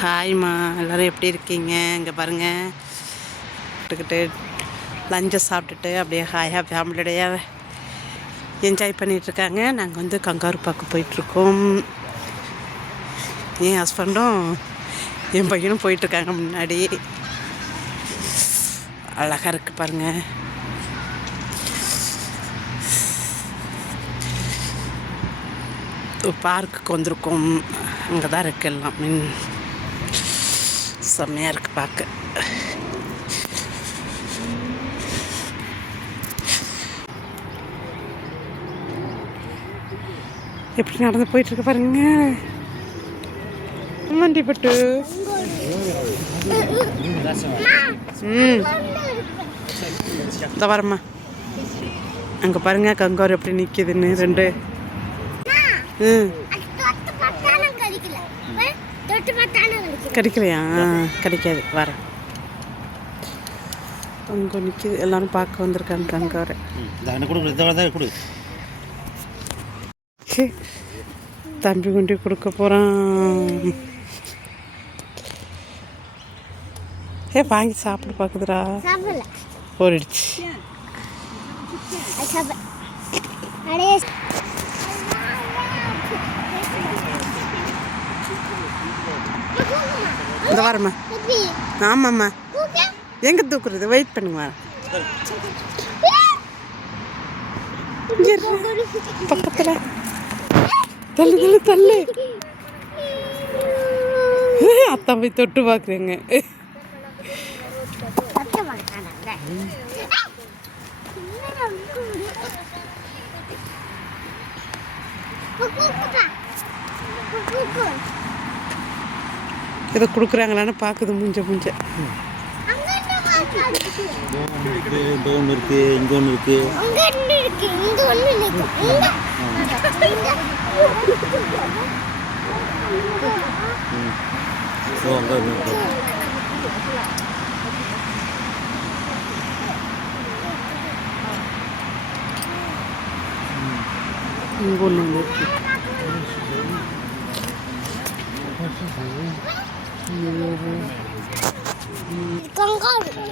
ஹாய்மா, எல்லோரும் எப்படி இருக்கீங்க? இங்கே பாருங்கள், விட்டுக்கிட்டு லஞ்சை சாப்பிட்டுட்டு அப்படியே ஹாயாக ஃபேமிலியோடைய என்ஜாய் பண்ணிகிட்ருக்காங்க. நாங்கள் வந்து கங்காரு பார்க்க போயிட்டுருக்கோம். என் ஹஸ்பண்டும் என் பையனும் போயிட்டுருக்காங்க. முன்னாடி அழகாக இருக்குது பாருங்கள். பார்க்குக்கு வந்திருக்கோம். அங்கே தான் இருக்குது எல்லாம். செம்மையாக இருக்குது பார்க்க. எப்படி நடந்து போயிட்டுருக்கு பாருங்க. வண்டிப்பட்டு இந்த வரம்மா, அங்கே பாருங்க கங்காரு எப்படி நிற்கிதுன்னு. ரெண்டு கிடைக்கலையா? கிடைக்காது. வரேன். அங்கே நிற்கிது, எல்லாரும் பார்க்க வந்திருக்காங்க கங்காரை. தம்பி கொண்டு கொடுக்க போகிறான். வாங்கி சாப்பிட பார்க்குதுடா. போரிடுச்சு. இந்த வரம்மா. ஆமாம்மா, எங்கே தூக்குறது? வெயிட் பண்ணுங்க. பக்கத்தில் தள்ளு தள்ளு தள்ளு. அத்தா போய் தொட்டு பார்க்குறேங்க. இதை கொடுக்குறாங்களான்னு பார்க்குது. மூஞ்ச மூஞ்ச ஒன்று இருக்கு, இங்கே ஒன்று இருக்கு. இங்கே ஒன்று இருக்கு.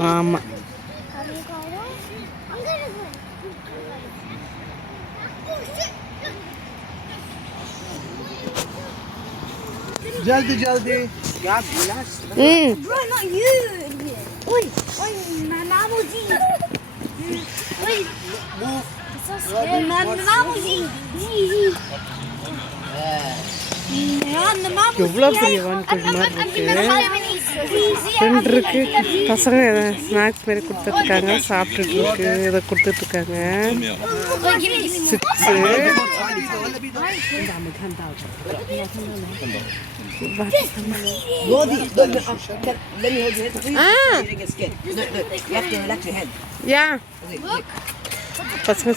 ஆமாம், जल्दी जल्दी Bro, not you. Oi, Nanamuji. Oi, move. Nanamuji. எவ்வளோ பெரிய வான்கோழி மாதிரி இருக்கு. ரெண்டு இருக்கு. பசங்க ஸ்நாக்ஸ் மாரி கொடுத்துட்ருக்காங்க, சாப்பிட்டுட்டு இருக்கு. இதை கொடுத்துட்ருக்காங்க. சிப்ஸு. பசங்க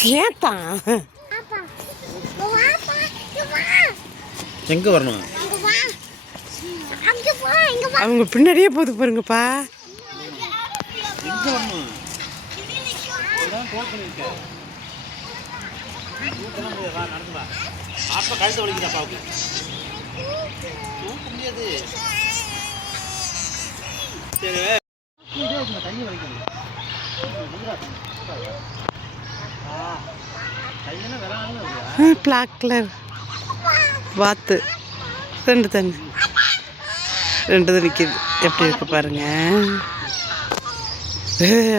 சேத்தா எங்கே வரணும்? அவங்க பின்னாடியே போது பாருங்கப்பா. எங்கே வரணும்? அப்பா கழுத்து வலிக்குது. அப்பாவுக்கு தூக்க முடியாது. தண்ணி வலிக்குது. பிளாக் கலர் வாத்து. ரெண்டு தண்ணி நிற்கிது. எப்படி இருக்கு பாருங்க.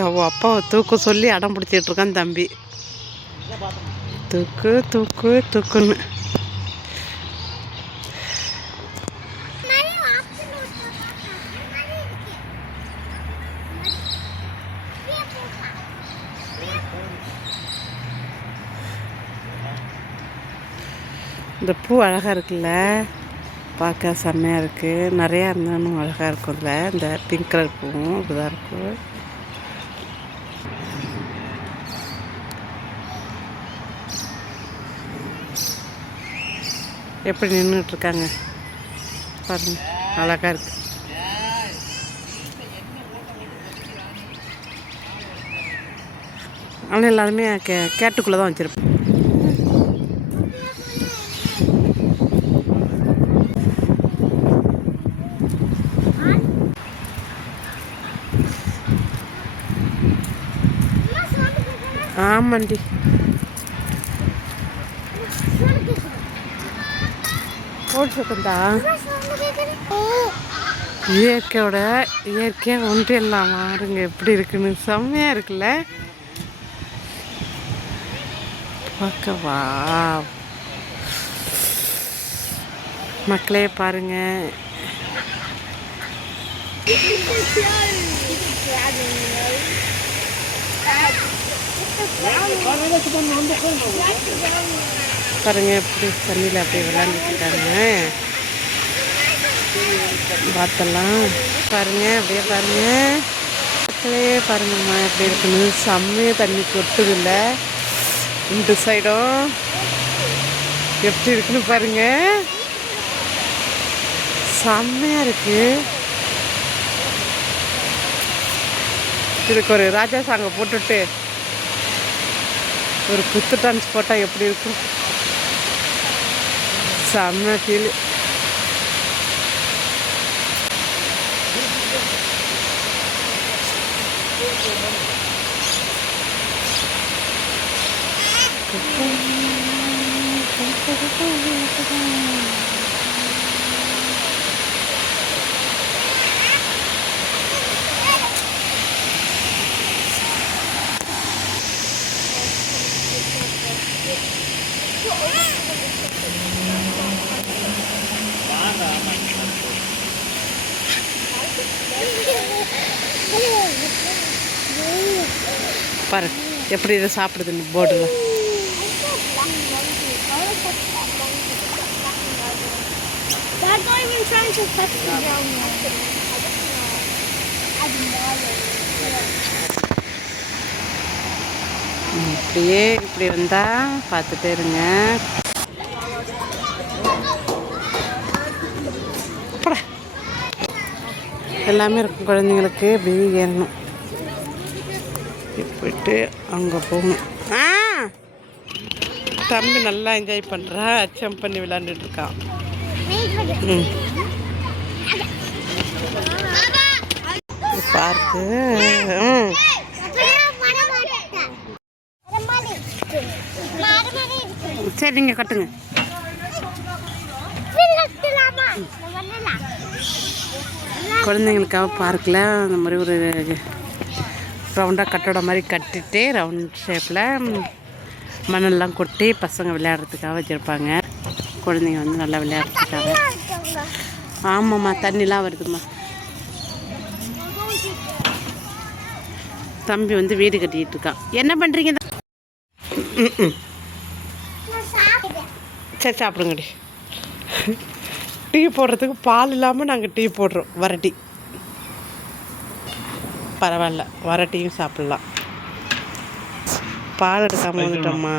அவள் அப்பாவை தூக்க சொல்லி அடம் பிடிச்சிட்டு இருக்கான் தம்பி. தூக்கு தூக்கு தூக்குன்னு. இந்த பூ அழகாக இருக்குல்ல, பார்க்க செம்மையாக இருக்குது. நிறையா இருந்தாலும் அழகாக இருக்கும்ல. இந்த பிங்க் கலர் பூவும் இப்படிதான் இருக்கும். எப்படி நின்றுட்டுருக்காங்க பாருங்க, அழகாக இருக்குது. ஆனால் எல்லாருமே கேட்டுக்குள்ளே தான் வச்சுருப்பேன். ஆமாண்டி. போட்டுருக்குந்தா இயற்கையாக ஒன்றியெல்லாம் பாருங்க எப்படி இருக்குன்னு. செம்மையாக இருக்குல்ல பார்க்கவா. மக்களே பாருங்க. பாருங்க எப்படி தண்ணியில் அப்படியே விளையாண்டுட்டு இருக்காங்க. பார்த்தலாம் பாருங்க. அப்படியே பாருங்க மக்களே பாருங்கம்மா எப்படி இருக்குன்னு. செம்மையாக தண்ணி கொட்டுது இல்லை இந்த சைடும். எப்படி இருக்குன்னு பாருங்க. செம்மையாக இருக்கு. இதுக்கு ஒரு ராஜா சாங்கை போட்டுட்டு ஒரு குத்து டான்ஸ் போட்டால் எப்படி இருக்கும். செம்ம ஃபீல். பாரு எப்படி இதை சாப்பிடுதுன்னு போர்டில். They're not even trying to touch the ground. இப்படியே இப்படி வந்தால் பார்த்துட்டே இருங்க. எல்லாமே இருக்கும் குழந்தைங்களுக்கு. இப்படி ஏறணும் போயிட்டு அங்கே போகணும். தம்பி நல்லா என்ஜாய் பண்ணுறா. அச்சம் பண்ணி விளையாண்டுட்டு இருக்கான். பார்க்கு சரி நீங்கள் கட்டுங்க. குழந்தைங்களுக்காக பார்க்கில் அந்த மாதிரி ஒரு ரவுண்டாக கட்டடம் மாதிரி கட்டிட்டு ரவுண்ட் ஷேப்பில் மண்ணெல்லாம் கொட்டி பசங்க விளையாடுறதுக்காக வச்சுருப்பாங்க. குழந்தைங்க வந்து நல்லா விளையாடுறதுக்காக. ஆமாம்மா தண்ணிலாம் வருதும்மா. தம்பி வந்து வீடு கட்டிகிட்டு இருக்கான். என்ன பண்ணுறீங்க? சரி சாப்பிடுங்கடி. டீ போடுறதுக்கு பால் இல்லாமல் நாங்கள் டீ போடுறோம். வரட்டி பரவாயில்ல, வரட்டியும் சாப்பிட்லாம். பால் எடுக்காமல் வந்துட்டோம்மா.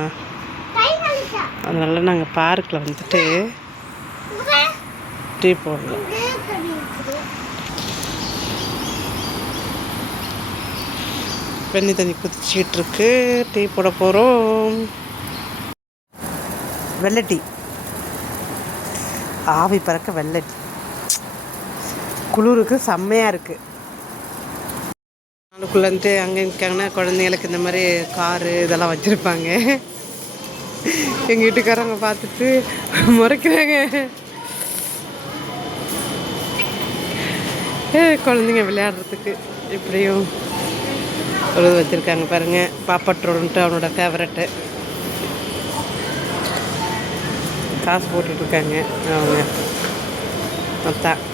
அதனால நாங்கள் பார்க்கில் வந்துட்டு டீ போடுறோம். வெண்ணி தண்ணி குதிச்சிட்ருக்கு. டீ போட போகிறோம். வெள்ளை டீ, ஆவி பறக்க வெள்ளை டீ. குளிருக்கு செம்மையாக இருக்குது. நாளுக்குள்ளேருந்து அங்கே நிற்காங்கன்னா குழந்தைங்களுக்கு இந்த மாதிரி காரு இதெல்லாம் வச்சுருப்பாங்க. எங்கள் வீட்டுக்காரங்க பார்த்துட்டு முறைக்கிறாங்க. குழந்தைங்க விளையாடுறதுக்கு இப்படியும் ஒரு இது வச்சுருக்காங்க பாருங்கள். பாப்பட்ரோன்ட்டு அவனோட ஃபேவரெட்டு. காசு போட்டுட்ருக்காங்க அவங்க. அதான்